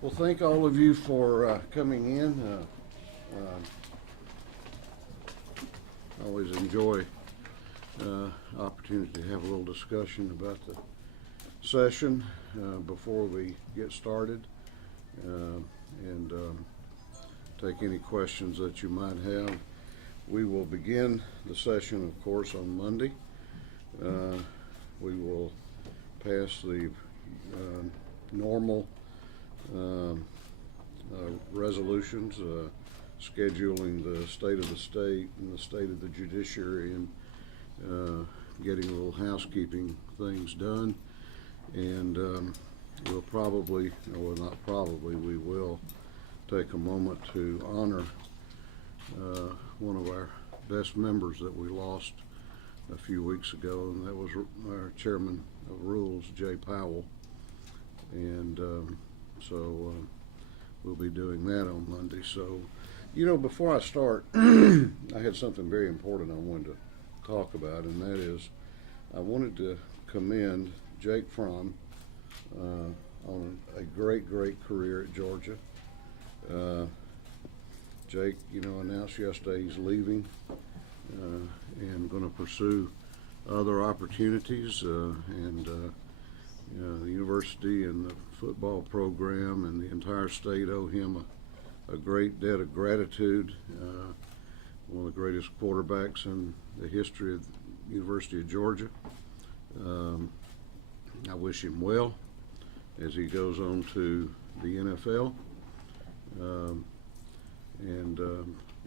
Well, thank all of you for coming in. I always enjoy opportunity to have a little discussion about the session before we get started, and take any questions that you might have. We will begin the session, of course, on Monday. We will pass the normal resolutions, scheduling the state of the state and the state of the judiciary, and getting a little housekeeping things done. And we'll probably, or not probably, we will take a moment to honor one of our best members that we lost a few weeks ago, and that was our chairman of rules, Jay Powell. And so we'll be doing that on Monday. So, before I start, I had something very important I wanted to talk about, and that is I wanted to commend Jake Fromm on a great career at Georgia. Jake, announced yesterday he's leaving and going to pursue other opportunities, and the university and the football program and the entire state owe him a great debt of gratitude. One of the greatest quarterbacks in the history of the University of Georgia. I wish him well as he goes on to the NFL.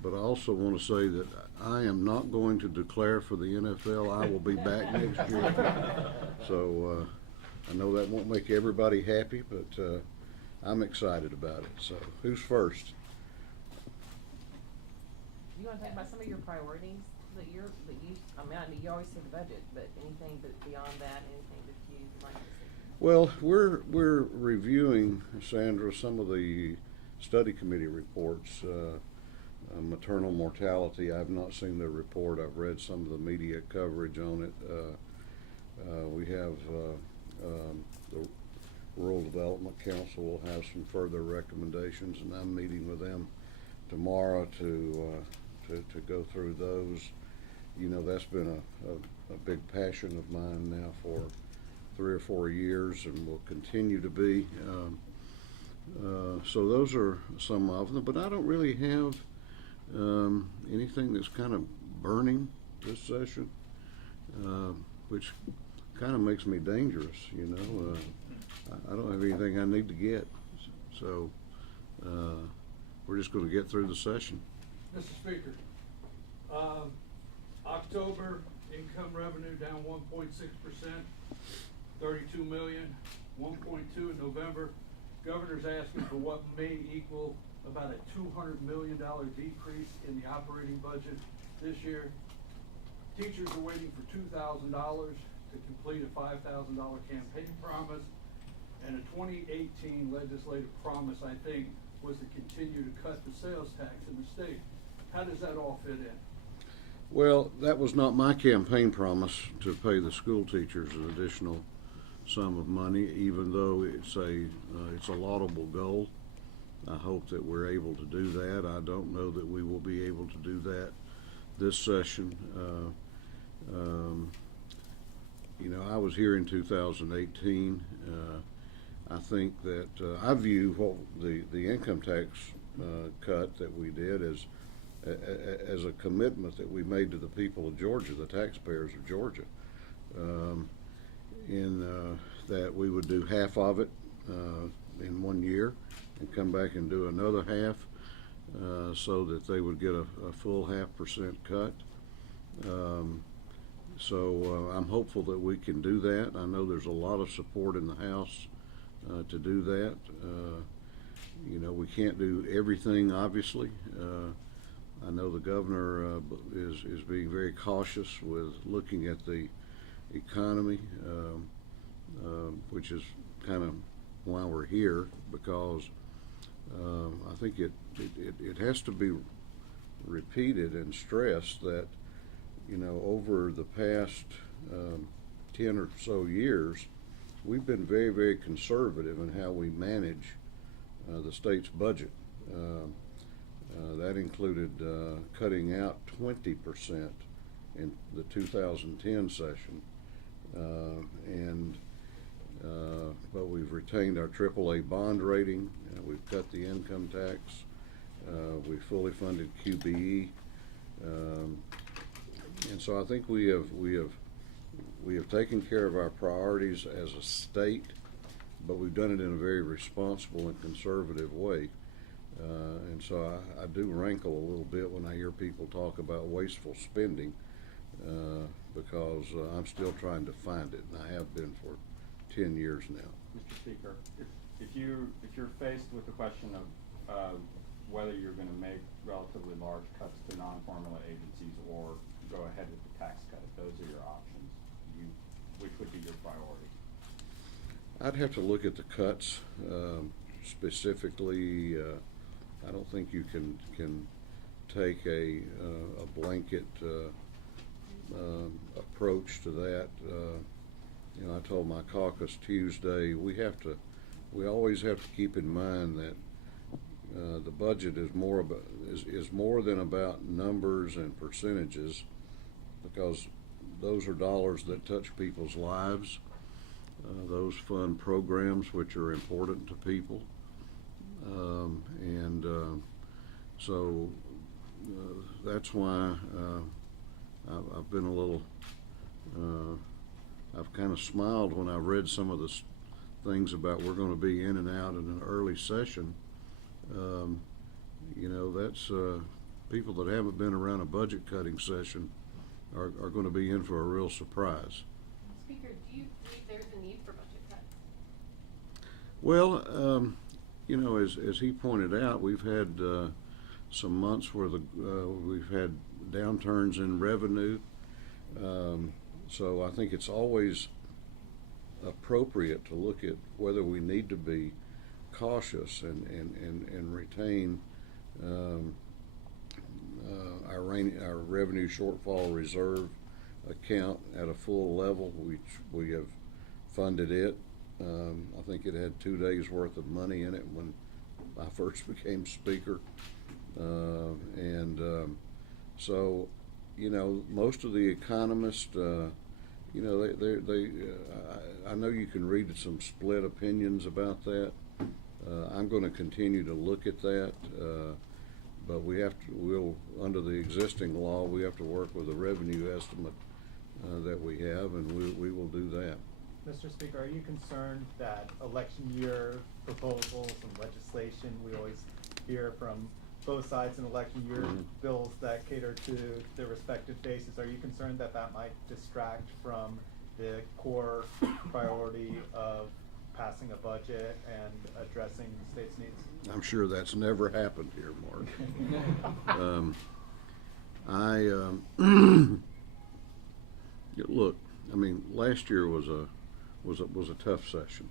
But I also want to say that I am not going to declare for the NFL. I will be back next year. So I know that won't make everybody happy, but I'm excited about it. So who's first? You want to talk about some of your priorities I know you always say the budget, but anything beyond that, anything that you'd like to see? Well, we're reviewing, Sandra, some of the study committee reports. Maternal mortality, I've not seen the report. I've read some of the media coverage on it. We have the Rural Development Council will have some further recommendations, and I'm meeting with them tomorrow to go through those. That's been a big passion of mine now for 3 or 4 years, and will continue to be. So those are some of them, but I don't really have anything that's kind of burning this session, which kind of makes me dangerous. I don't have anything I need to get, so we're just going to get through the session. Mr. Speaker, October income revenue down 1.6%, 32 million, 1.2 in November. Governor's asking for what may equal about a $200 million decrease in the operating budget this year. Teachers are waiting for $2,000 to complete a $5,000 campaign promise, and a 2018 legislative promise, I think, was to continue to cut the sales tax in the state. How does that all fit in? Well, that was not my campaign promise to pay the school teachers an additional sum of money, even though it's a laudable goal. I hope that we're able to do that. I don't know that we will be able to do that this session. I was here in 2018. I think that I view what the income tax cut that we did as a commitment that we made to the people of Georgia, the taxpayers of Georgia, in that we would do half of it in 1 year and come back and do another half, so that they would get a full 0.5% cut. So I'm hopeful that we can do that. I know there's a lot of support in the House to do that. We can't do everything, obviously. I know the governor is being very cautious with looking at the economy, which is kind of why we're here, because I think it has to be repeated and stressed that over the past 10 or so years, we've been very, very conservative in how we manage the state's budget. That included cutting out 20% in the 2010 session, but we've retained our AAA bond rating. We've cut the income tax. We fully funded QBE, and so I think we have taken care of our priorities as a state, but we've done it in a very responsible and conservative way. And so I do rankle a little bit when I hear people talk about wasteful spending, because I'm still trying to find it, and I have been for 10 years now. Mr. Speaker, if you're faced with the question of whether you're going to make relatively large cuts to non-formula agencies or go ahead with the tax cut, if those are your options, which would be your priority? I'd have to look at the cuts specifically. I don't think you can take a blanket approach to that. You know, I told my caucus Tuesday we always have to keep in mind that the budget is more than about numbers and percentages, because those are dollars that touch people's lives. Those fund programs which are important to people, so that's why I've been a little. I've kind of smiled when I read some of the things about we're going to be in and out in an early session. You know, that's people that haven't been around a budget cutting session are going to be in for a real surprise. Speaker, do you believe there's a need for budget cuts? Well, you know, as he pointed out, we've had some months where we've had downturns in revenue. So I think it's always appropriate to look at whether we need to be cautious and retain our revenue shortfall reserve account at a full level. We have funded it. I think it had 2 days worth of money in it when I first became speaker, so you know, most of the economists, you know, I know you can read some split opinions about that. I'm going to continue to look at that, but we'll under the existing law, we have to work with the revenue estimate that we have, and we will do that. Mr. Speaker, are you concerned that election year proposals and legislation, we always hear from both sides in election year bills that cater to their respective bases, are you concerned that that might distract from the core priority of passing a budget and addressing the state's needs? I'm sure that's never happened here, Mark. Look, I mean, last year was a tough session.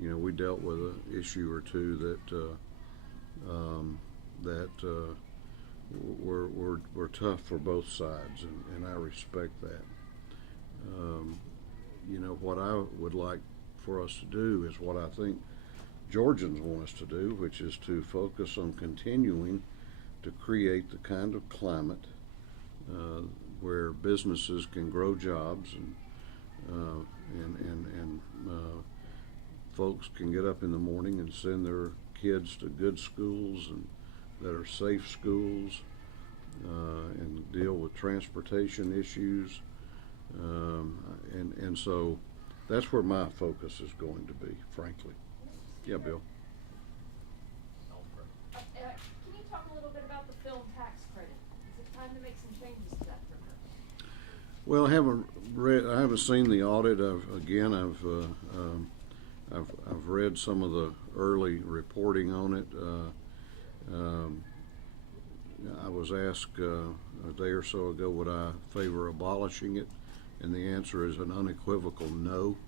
You know, we dealt with an issue or two that were tough for both sides, and I respect that. You know, what I would like for us to do is what I think Georgians want us to do, which is to focus on continuing to create the kind of climate where businesses can grow jobs and folks can get up in the morning and send their kids to good schools and that are safe schools, and deal with transportation issues, and so that's where my focus is going to be, frankly. Yeah, Bill. Can you talk a little bit about the film tax credit? Is it time to make some changes to that program? Well, I haven't seen the audit. I've read some of the early reporting on it. I was asked a day or so ago, would I favor abolishing it? And the answer is an unequivocal no,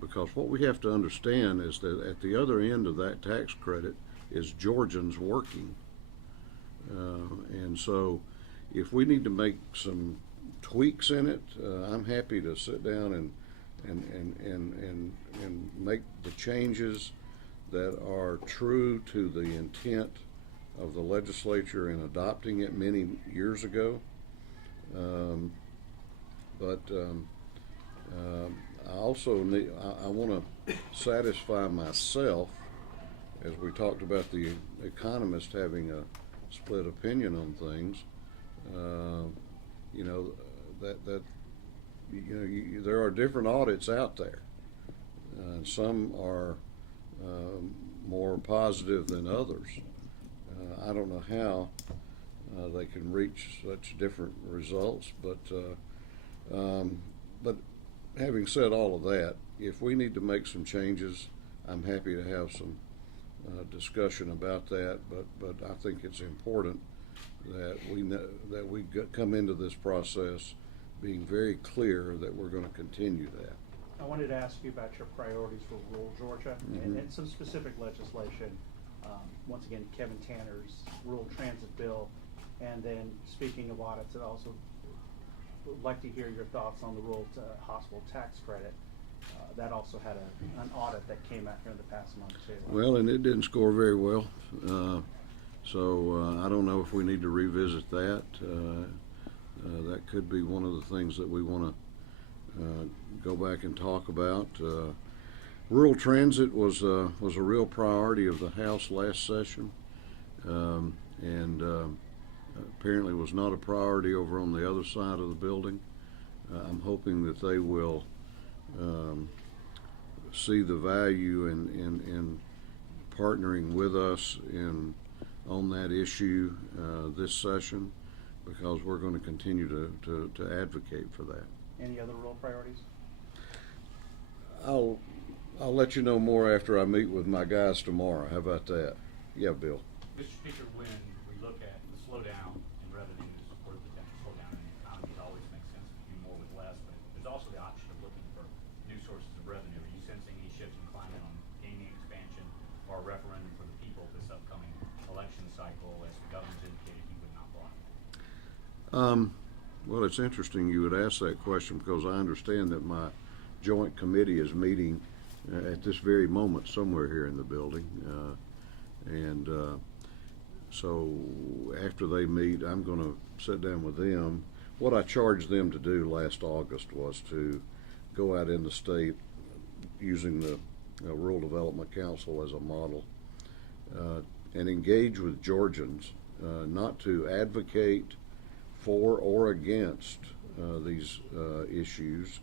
because what we have to understand is that at the other end of that tax credit is Georgians working. And so if we need to make some tweaks in it, I'm happy to sit down and make the changes that are true to the intent of the legislature in adopting it many years ago. I also need, I want to satisfy myself, as we talked about the economist having a split opinion on things. You know, there are different audits out there. Some are more positive than others. I don't know how they can reach such different results, but having said all of that, if we need to make some changes, I'm happy to have some discussion about that. But I think it's important that we know that we come into this process being very clear that we're going to continue that. I wanted to ask you about your priorities for rural Georgia and some specific legislation. Once again, Kevin Tanner's rural transit bill, and then speaking of audits, I also would like to hear your thoughts on the rural hospital tax credit. That also had an audit that came out here in the past month too. Well, and it didn't score very well, so I don't know if we need to revisit that. That could be one of the things that we want to go back and talk about. Rural transit was a real priority of the House last session, and apparently was not a priority over on the other side of the building. I'm hoping that they will see the value in partnering with us on that issue this session, because we're going to continue to advocate for that. Any other rural priorities? I'll let you know more after I meet with my guys tomorrow. How about that? Yeah, Bill. Mr. Speaker, when we look at the slowdown in revenues or the potential slowdown in the economy, it always makes sense to do more with less, but there's also the option of looking for new sources of revenue. Are you sensing any shift in climate on gaming expansion or a referendum for the people this upcoming election cycle, as the governor's indicated he would not block? Well, it's interesting you would ask that question, because I understand that my joint committee is meeting at this very moment somewhere here in the building, and so after they meet, I'm going to sit down with them. What I charged them to do last August was to go out in the state using the Rural Development Council as a model, and engage with Georgians, not to advocate for or against these issues,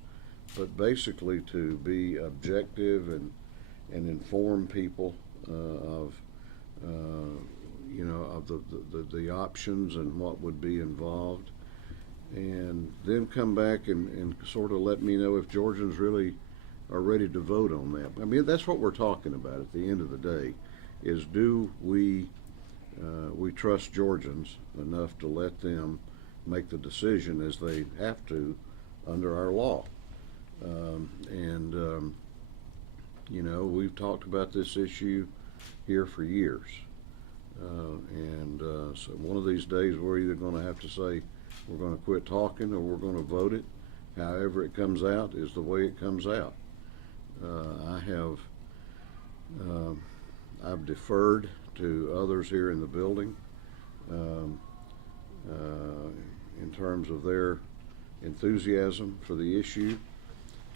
but basically to be objective and inform people of the options and what would be involved, and then come back and sort of let me know if Georgians really are ready to vote on that. I mean, that's what we're talking about at the end of the day, is do we trust Georgians enough to let them make the decision as they have to under our law. We've talked about this issue here for years. So one of these days we're either going to have to say we're going to quit talking or we're going to vote it. However it comes out is the way it comes out. I've deferred to others here in the building in terms of their enthusiasm for the issue.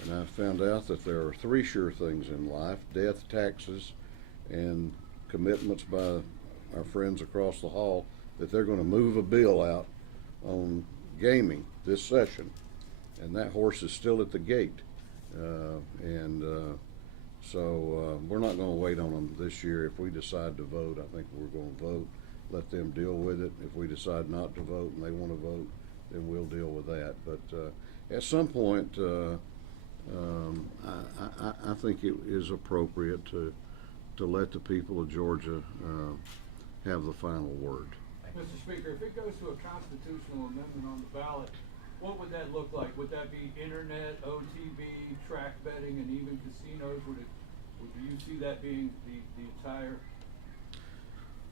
And I found out that there are three sure things in life: death, taxes, and commitments by our friends across the hall that they're going to move a bill out on gaming this session. And that horse is still at the gate. So we're not going to wait on them this year. If we decide to vote, I think we're going to vote, let them deal with it. If we decide not to vote and they want to vote, then we'll deal with that. But at some point, I think it is appropriate to let the people of Georgia have the final word. Mr. Speaker, if it goes to a constitutional amendment on the ballot, what would that look like? Would that be internet, OTB, track betting, and even casinos? Would you see that being the entire?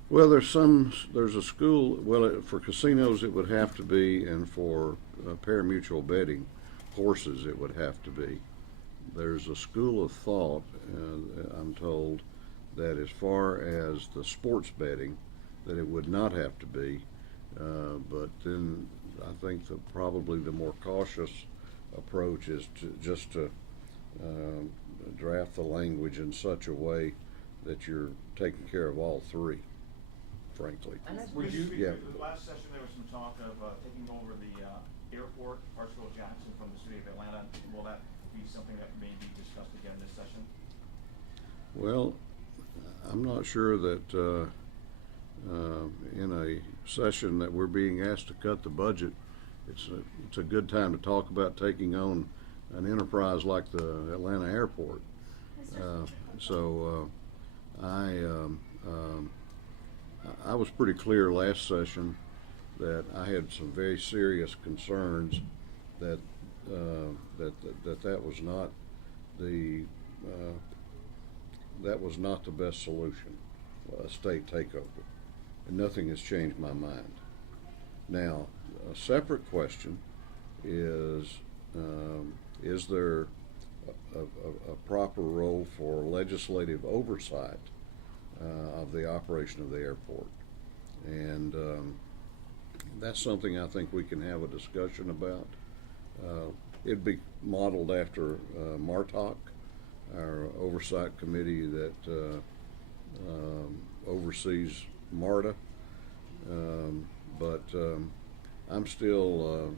Well, there's a school, for casinos it would have to be, and for pari-mutuel betting, horses, it would have to be. There's a school of thought, I'm told, that as far as the sports betting, that it would not have to be. But then I think probably the more cautious approach is to draft the language in such a way that you're taking care of all three, frankly. And that's Would pretty- you, Yeah. the last session, there was some talk of taking over the airport, Hartsfield-Jackson, from the city of Atlanta. Will that be something that may be discussed again this session? Well, I'm not sure that in a session that we're being asked to cut the budget, it's a good time to talk about taking on an enterprise like the Atlanta airport. So I was pretty clear last session that I had some very serious concerns that that was not the best solution, a state takeover, and nothing has changed my mind. Now, a separate question is there a proper role for legislative oversight of the operation of the airport? And that's something I think we can have a discussion about. It'd be modeled after MARTOC, our oversight committee that oversees MARTA. But I'm still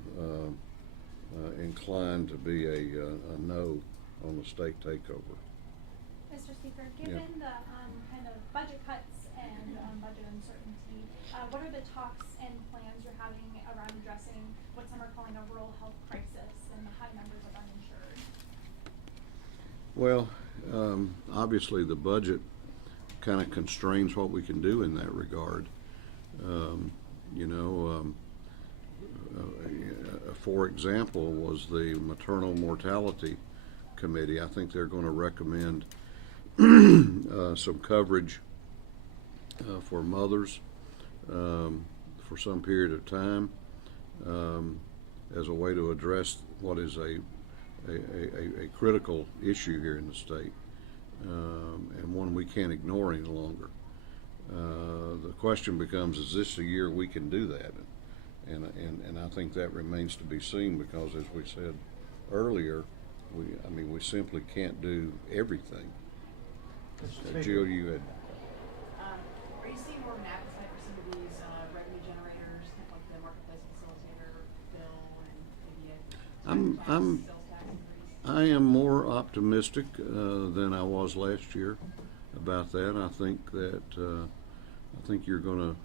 inclined to be a no on the state takeover. Mr. Speaker, Yeah. given the kind of budget cuts and budget uncertainty, what are the talks and plans you're having around addressing what some are calling a rural health crisis and the high numbers of uninsured? Well, obviously the budget kind of constrains what we can do in that regard. For example, was the maternal mortality committee. I think they're going to recommend some coverage for mothers for some period of time as a way to address what is a critical issue here in the state, and one we can't ignore any longer. The question becomes, is this the year we can do that? And I think that remains to be seen, because as we said earlier, we simply can't do everything. Jill, you had. Are you seeing more of an appetite for some of these revenue generators, like the marketplace facilitator bill and maybe I'm sales tax increase? I am more optimistic than I was last year about that. I think you're going to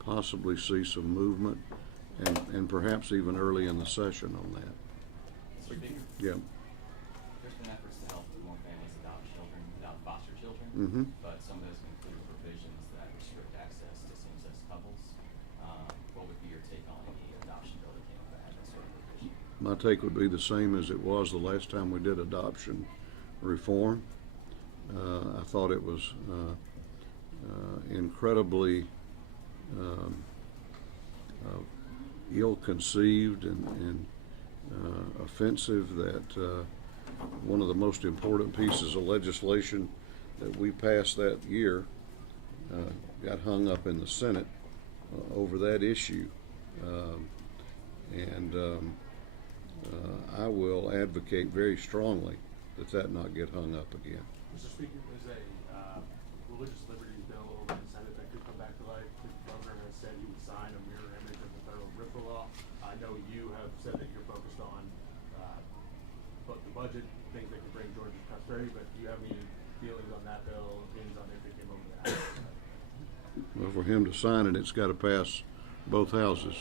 possibly see some movement, and perhaps even early in the session on that. Mr. Speaker, Yeah. there's been efforts to help more families adopt children, adopt foster children, Mm-hmm. but some of those include provisions that restrict access to same-sex couples. What would be your take on any adoption bill that came up that had that sort of provision? My take would be the same as it was the last time we did adoption reform. I thought it was incredibly ill-conceived and offensive that one of the most important pieces of legislation that we passed that year got hung up in the Senate over that issue. I will advocate very strongly that not get hung up again. Mr. Speaker, there's a religious liberties bill over in the Senate that could come back to life. The governor has said he would sign a mirror image of the federal RIFRA law. I know you have said that you're focused on but the budget, things that could bring Georgia prosperity, but do you have any feelings on that bill, opinions on it if it came over the House? Well, for him to sign it, it's got to pass both houses.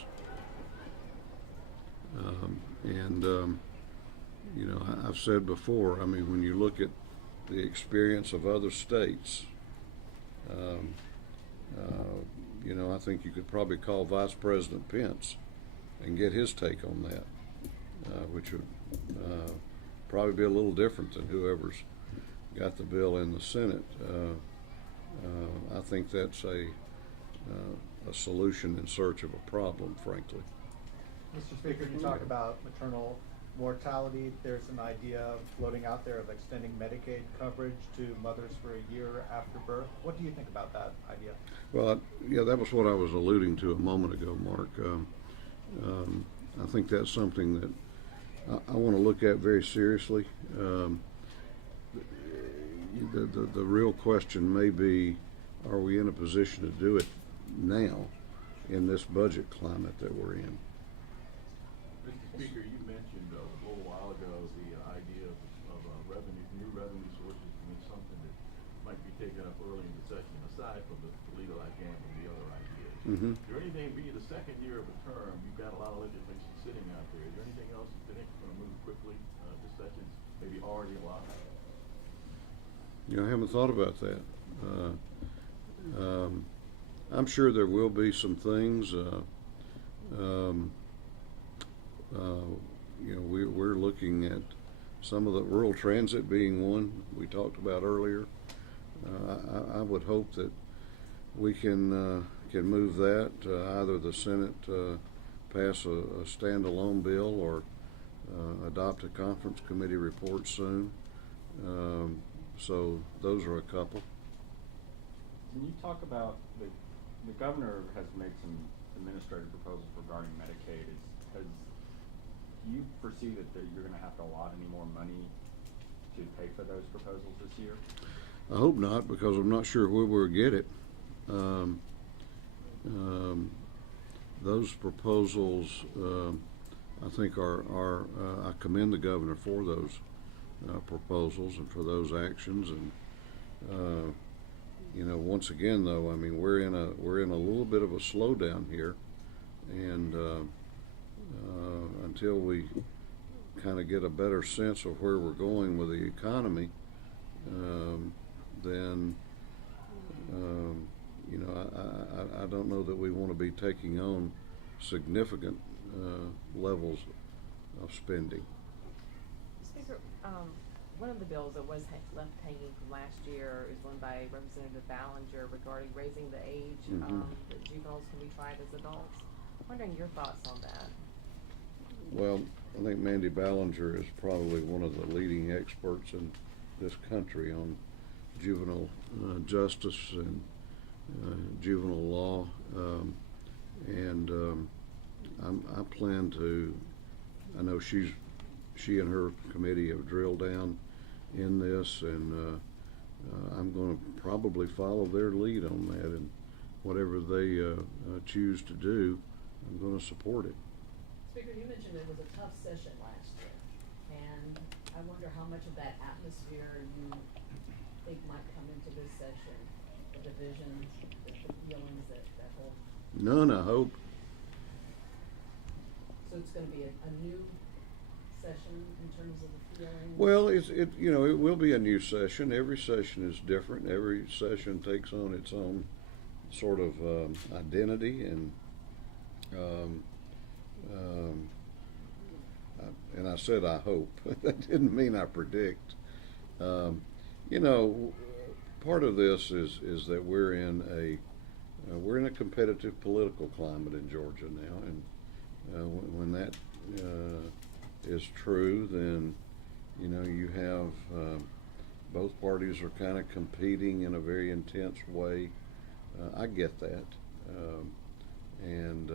I've said before, when you look at the experience of other states, I think you could probably call Vice President Pence and get his take on that, which would probably be a little different than whoever's got the bill in the Senate. I think that's a solution in search of a problem, frankly. Mr. Speaker, you talk about maternal mortality. There's an idea floating out there of extending Medicaid coverage to mothers for a year after birth. What do you think about that idea? Well, yeah, that was what I was alluding to a moment ago, Mark. I think that's something that I want to look at very seriously. The real question may be, are we in a position to do it now in this budget climate that we're in? Mr. Speaker, you mentioned a little while ago the idea of new revenue sources being something that might be taken up early in the session, aside from the legalized gambling and the other ideas. Mm-hmm. Is there anything, being the second year of a term, you've got a lot of legislation sitting out there, is there anything else you think is going to move quickly this session, maybe already alive? You know, I haven't thought about that. I'm sure there will be some things. You know, we're looking at some of the rural transit being one we talked about earlier. I would hope that we can move that. Either the Senate pass a standalone bill or adopt a conference committee report soon. So those are a couple. Can you talk about the governor has made some administrative proposals regarding Medicaid. Do you foresee that you're going to have to allot any more money to pay for those proposals this year? I hope not, because I'm not sure where we'll get it. Those proposals, I think I commend the governor for those proposals and for those actions. And you know, once again, though, I mean, we're in a little bit of a slowdown here, and until we kind of get a better sense of where we're going with the economy, then you know, I don't know that we want to be taking on significant levels of spending. Speaker, one of the bills that was left hanging from last year is one by Representative Ballinger regarding raising the age that juveniles can be tried as adults. I'm wondering your thoughts on that. Well, I think Mandy Ballinger is probably one of the leading experts in this country on juvenile justice and juvenile law, and I plan to. I know she and her committee have drilled down in this, and I'm going to probably follow their lead on that, and whatever they choose to do, I'm going to support it. Speaker, you mentioned it was a tough session last year, and I wonder how much of that atmosphere you think might come into this session, the divisions, the feelings, that whole. None, I hope. So it's going to be a new session in terms of the feelings? Well, you know, it will be a new session. Every session is different. Every session takes on its own sort of identity, and I said I hope. That didn't mean I predict. You know, part of this is that we're in a competitive political climate in Georgia now, and when that is true, then you know you have both parties are kind of competing in a very intense way. I get that, and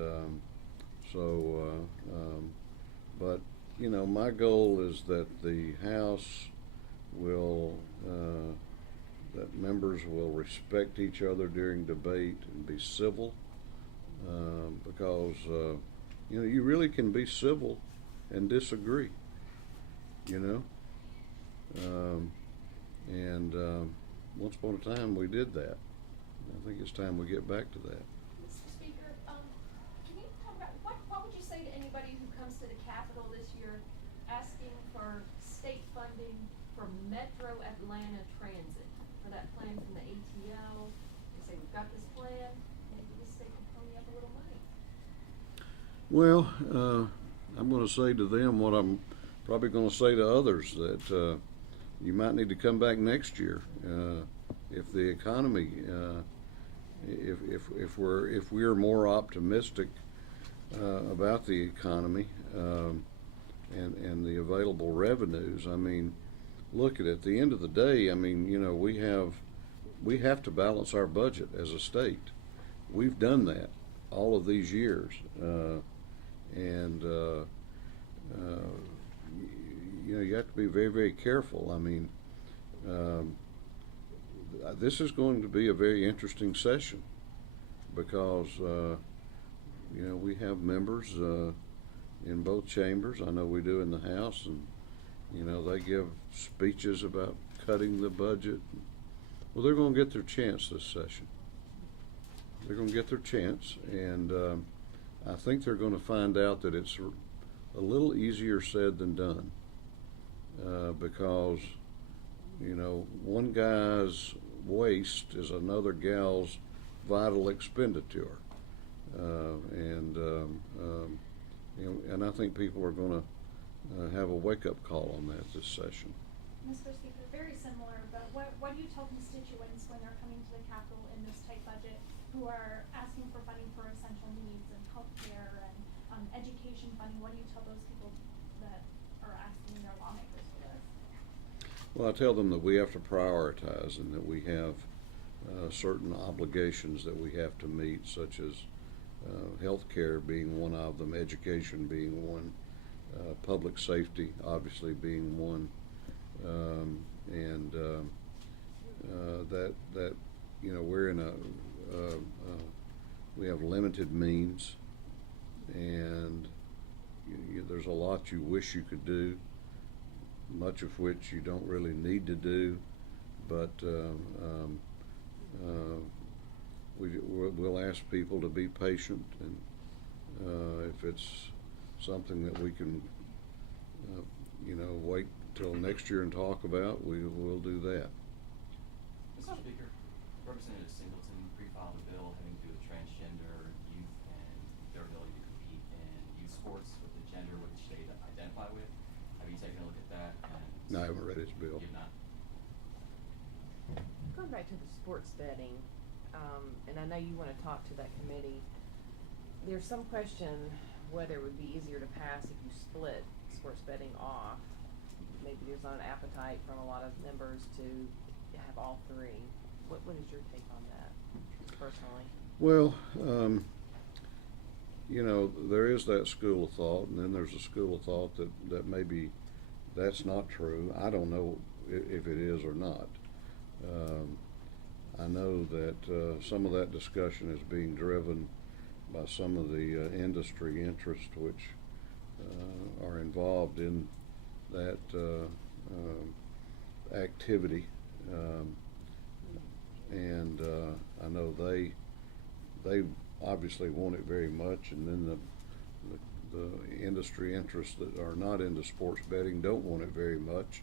but you know, my goal is that the House will that members will respect each other during debate and be civil, because you know, you really can be civil and disagree, you know, and once upon a time we did that. I think it's time we get back to that. Mr. Speaker, can you talk about, what would you say to anybody who comes to the Capitol this year asking for state funding for Metro Atlanta Transit, for that plan from the ATL? They say, we've got this plan, maybe the state can pony up a little money. Well, I'm going to say to them what I'm probably going to say to others, that you might need to come back next year if the economy, if we're more optimistic about the economy, and the available revenues. I mean, look at the end of the day, I mean, you know, we have to balance our budget as a state. We've done that all of these years, and you know, you have to be very, very careful. I mean, this is going to be a very interesting session because you know, we have members in both chambers. I know we do in the House, and you know, they give speeches about cutting the budget. Well, they're going to get their chance this session. They're going to get their chance, and I think they're going to find out that it's a little easier said than done, because you know, one guy's waste is another gal's vital expenditure, and I think people are going to have a wake-up call on that this session. Mr. Speaker, very similar, but what do you tell constituents when they're coming to the Capitol in this tight budget who are asking for funding for essential needs and healthcare and education funding? What do you tell those people that are asking their lawmakers for this? Well, I tell them that we have to prioritize and that we have certain obligations that we have to meet, such as health care being one of them, education being one, public safety obviously being one, and that you know, we're in we have limited means, and there's a lot you wish you could do, much of which you don't really need to do, but we'll ask people to be patient, and if it's something that we can you know, wait till next year and talk about, we'll do that. Mr. Speaker, Representative Singleton pre-filed a bill having to do with transgender youth and their ability to compete in youth sports with the gender which they identify with. Have you taken a look at that? And No, I haven't read his bill. You've not? Going back to the sports betting, and I know you want to talk to that committee, there's some question whether it would be easier to pass if you split sports betting off. Maybe there's not an appetite from a lot of members to have all three. What is your take on that, personally? Well, you know, there is that school of thought, and then there's a school of thought that maybe that's not true. I don't know if it is or not. I know that some of that discussion is being driven by some of the industry interests which are involved in that activity, and I know they obviously want it very much, and then the industry interests that are not into sports betting don't want it very much,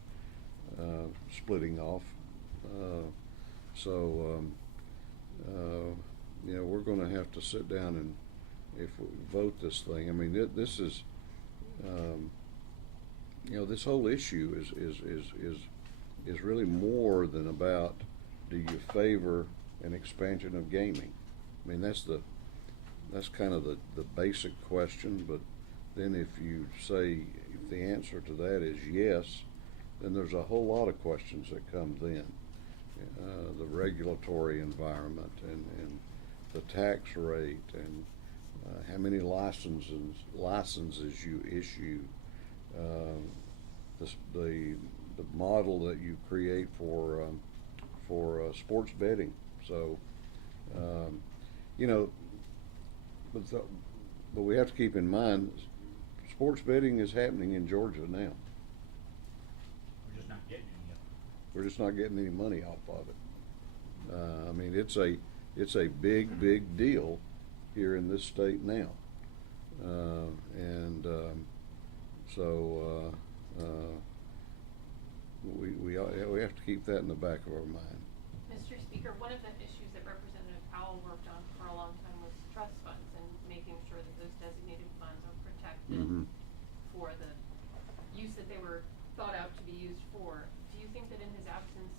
splitting off. You know, we're going to have to sit down and, if we vote this thing, I mean, this is, you know, this whole issue is really more than about, do you favor an expansion of gaming? I mean, that's kind of the basic question, but then if you say, if the answer to that is yes, then there's a whole lot of questions that come then. The regulatory environment and the tax rate and how many licenses you issue, the model that you create for sports betting. So you know, but we have to keep in mind, sports betting is happening in Georgia now. We're just not getting any of it. We're just not getting any money off of it. I mean, it's a big deal here in this state now, and so we have to keep that in the back of our mind. Mr. Speaker, one of the issues that Representative Powell worked on for a long time was trust funds and making sure that those designated funds are protected for the use that they were thought out to be used for. Do you think that in his absence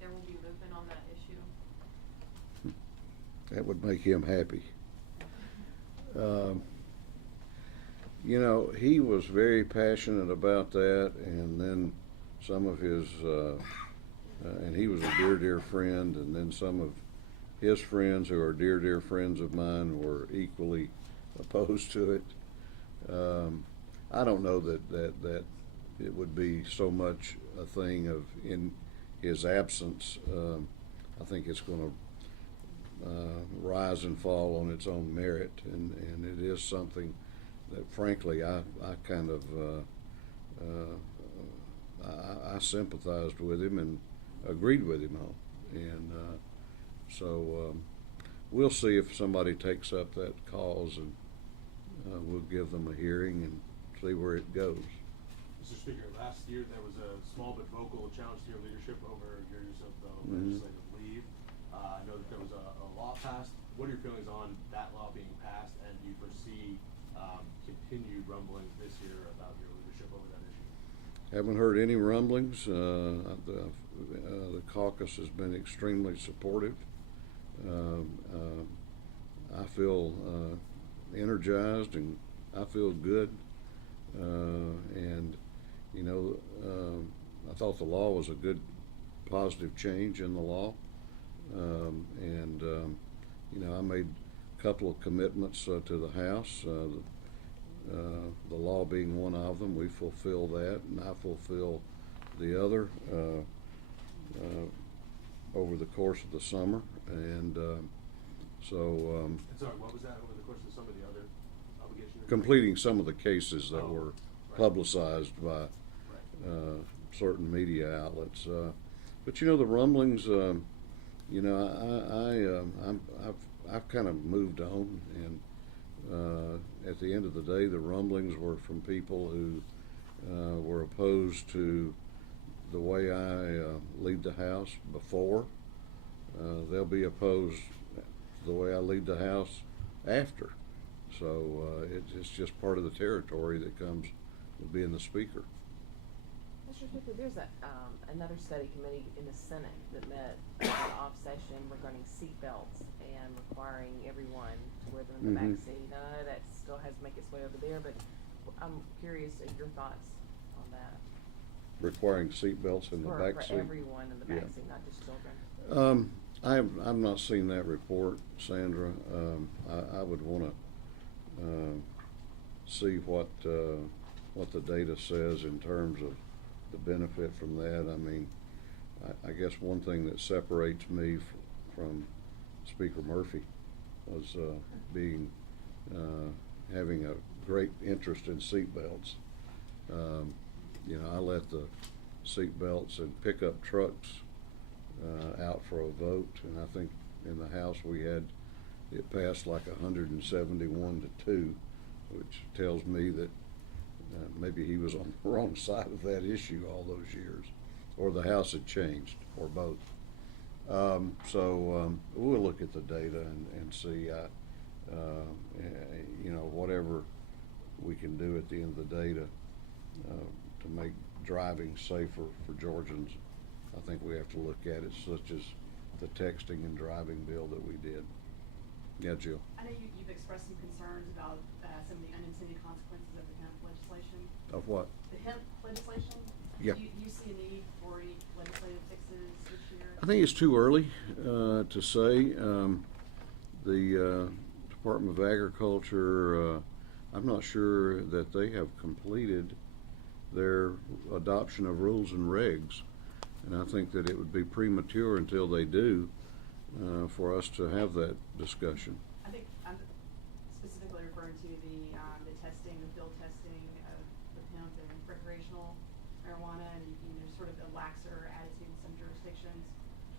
there will be movement on that issue? That would make him happy. You know, he was very passionate about that, and then some of his, and he was a dear, dear friend, and then some of his friends who are dear, dear friends of mine were equally opposed to it. I don't know that it would be so much a thing of in his absence. I think it's going to rise and fall on its own merit, and it is something that, frankly, I kind of I sympathized with him and agreed with him on, and so we'll see if somebody takes up that cause, and we'll give them a hearing and see where it goes. Mr. Speaker, last year there was a small but vocal challenge to your leadership over your use of the legislative leave. I know that there was a law passed. What are your feelings on that law being passed, and do you foresee continued rumblings this year about your leadership over that issue? Haven't heard any rumblings. The caucus has been extremely supportive. I feel energized, and I feel good. And you know, I thought the law was a good, positive change in the law. And you know, I made a couple of commitments to the House. The law being one of them, we fulfill that, and I fulfill the other over the course of the summer. And so And sorry, what was that over the course of some of the other obligations? completing some of the cases that were publicized by certain media outlets. But you know, the rumblings, you know, I've kind of moved on, and at the end of the day, the rumblings were from people who were opposed to the way I lead the House before. They'll be opposed to the way I lead the House after. So it's just part of the territory that comes with being the Speaker. Mr. Speaker, there's another study committee in the Senate that met in off session regarding seat belts and requiring everyone to wear them in the back seat. Now, I know that still has to make its way over there, but I'm curious of your thoughts on that. Requiring seat belts in the back seat? For everyone in the back seat, not just children. I've not seen that report, Sandra. I would want to see what the data says in terms of the benefit from that. I mean, I guess one thing that separates me from Speaker Murphy was having a great interest in seat belts. You know, I let the seat belts and pickup trucks out for a vote, and I think in the House it passed like 171-2, which tells me that maybe he was on the wrong side of that issue all those years, or the House had changed, or both. So we'll look at the data and see, you know, whatever we can do at the end of the day to make driving safer for Georgians. I think we have to look at it, such as the texting and driving bill that we did. Yeah, Jill. I know you've expressed some concerns about some of the unintended consequences of the hemp legislation. Of what? The hemp legislation? Yeah. Do you see a need for any legislative fixes this year? I think it's too early to say. The Department of Agriculture, I'm not sure that they have completed their adoption of rules and regs, and I think that it would be premature until they do for us to have that discussion. I think I'm specifically referring to the testing, the field testing of hemp and recreational marijuana, and there's sort of a laxer attitude in some jurisdictions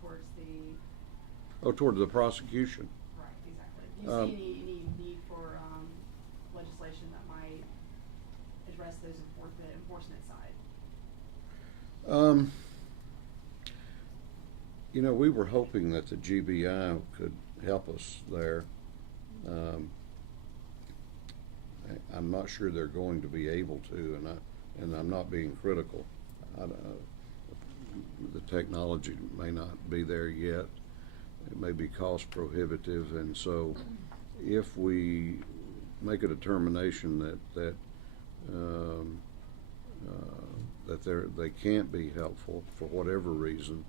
towards the. Oh, toward the prosecution. Right, exactly. Do you see any need for legislation that might address the enforcement side? You know, we were hoping that the GBI could help us there. I'm not sure they're going to be able to, and I'm not being critical. The technology may not be there yet. It may be cost prohibitive, and so if we make a determination that that they can't be helpful for whatever reason,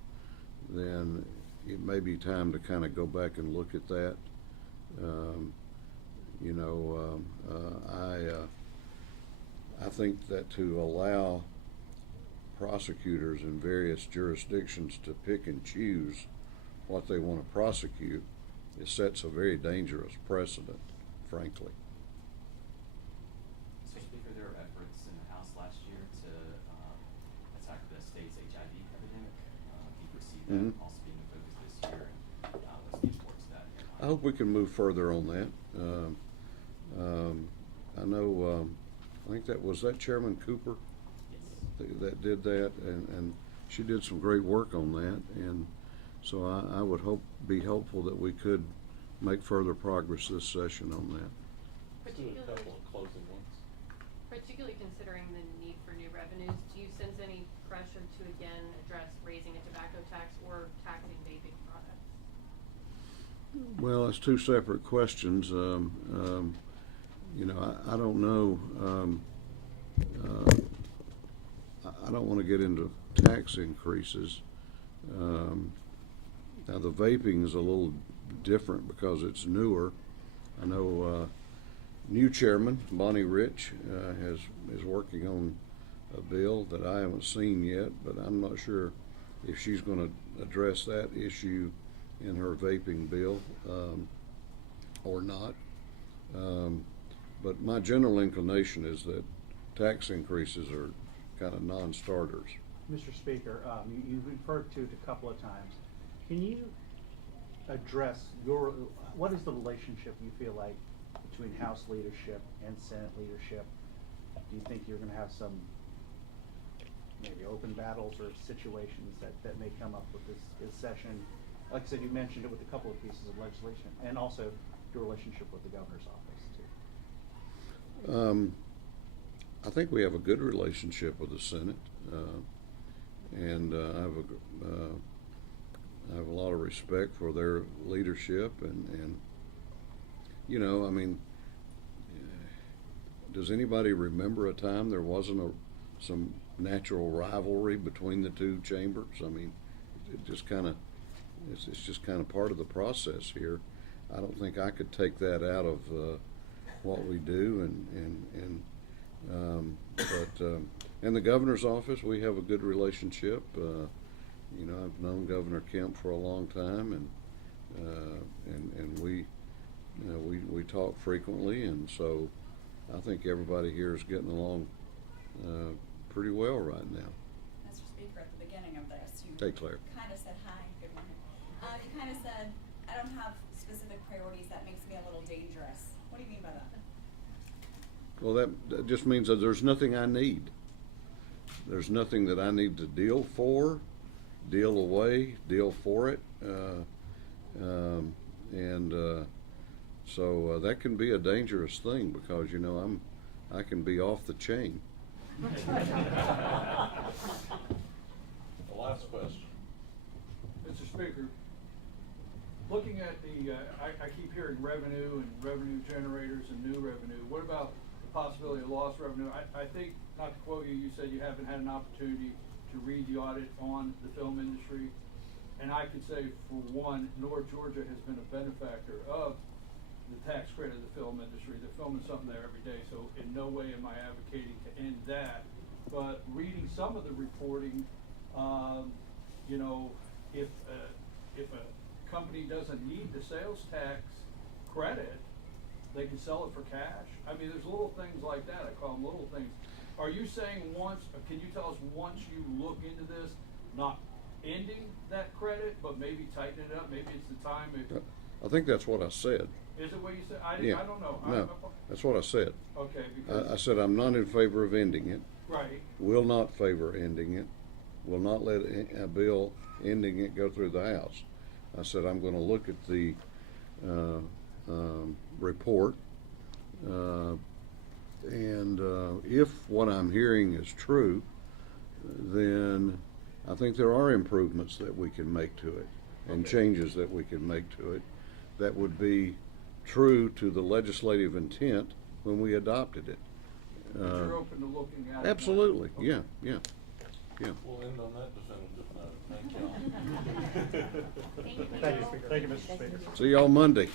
then it may be time to kind of go back and look at that. I think that to allow prosecutors in various jurisdictions to pick and choose what they want to prosecute, it sets a very dangerous precedent, frankly. So, Speaker, there were efforts in the House last year to attack the state's HIV epidemic. Do you foresee that also being a focus this year? And what's the importance of that in your mind? I hope we can move further on that. I know, I think that was Chairman Cooper that did that, and she did some great work on that, and so I would be hopeful that we could make further progress this session on that. Let's do a couple of closing ones. Particularly considering the need for new revenues, do you sense any pressure to again address raising a tobacco tax or taxing vaping products? Well, it's two separate questions. I don't know. I don't want to get into tax increases. Now, the vaping is a little different because it's newer. I know new chairman, Bonnie Rich, is working on a bill that I haven't seen yet, but I'm not sure if she's going to address that issue in her vaping bill or not. But my general inclination is that tax increases are kind of non-starters. Mr. Speaker, you referred to it a couple of times. Can you address what is the relationship you feel like between House leadership and Senate leadership? Do you think you're going to have some maybe open battles or situations that may come up with this session? Like I said, you mentioned it with a couple of pieces of legislation, and also your relationship with the governor's office too. I think we have a good relationship with the Senate, and I have a lot of respect for their leadership, and I mean, does anybody remember a time there wasn't some natural rivalry between the two chambers? I mean, it just kind of it's just kind of part of the process here. I don't think I could take that out of what we do, and the governor's office, we have a good relationship. I've known Governor Kemp for a long time, and we talk frequently, and so I think everybody here is getting along pretty well right now. Mr. Speaker, at the beginning of this, you Hey, Claire. kind of said, hi, good morning. You kind of said, I don't have specific priorities, that makes me a little dangerous. What do you mean by that? Well, that just means that there's nothing I need. There's nothing that I need to deal for, deal away, deal for it. So that can be a dangerous thing because, I can be off the chain. The last question. Mr. Speaker, looking at I keep hearing revenue and revenue generators and new revenue. What about the possibility of lost revenue? I think, not to quote you, you said you haven't had an opportunity to read the audit on the film industry. And I could say, for one, North Georgia has been a benefactor of the tax credit of the film industry. They're filming something there every day, so in no way am I advocating to end that. But reading some of the reporting, if a company doesn't need the sales tax credit, they can sell it for cash. I mean, there's little things like that. I call them little things. Are you saying can you tell us once you look into this, not ending that credit, but maybe tightening it up? Maybe it's the time. I think that's what I said. Is it what you said? I don't know. No, that's what I said. Okay. Because I said I'm not in favor of ending it. right. Will not favor ending it. Will not let a bill ending it go through the House. I said I'm going to look at the report, and if what I'm hearing is true, then I think there are improvements that we can make to it and changes that we can make to it that would be true to the legislative intent when we adopted it. But you're open to looking at it? Absolutely, Okay. yeah, yeah, yeah. We'll end on that definitive note. Thank you. Thank you. Thank you, Speaker. Thank you, Mr. Speaker. See y'all Monday.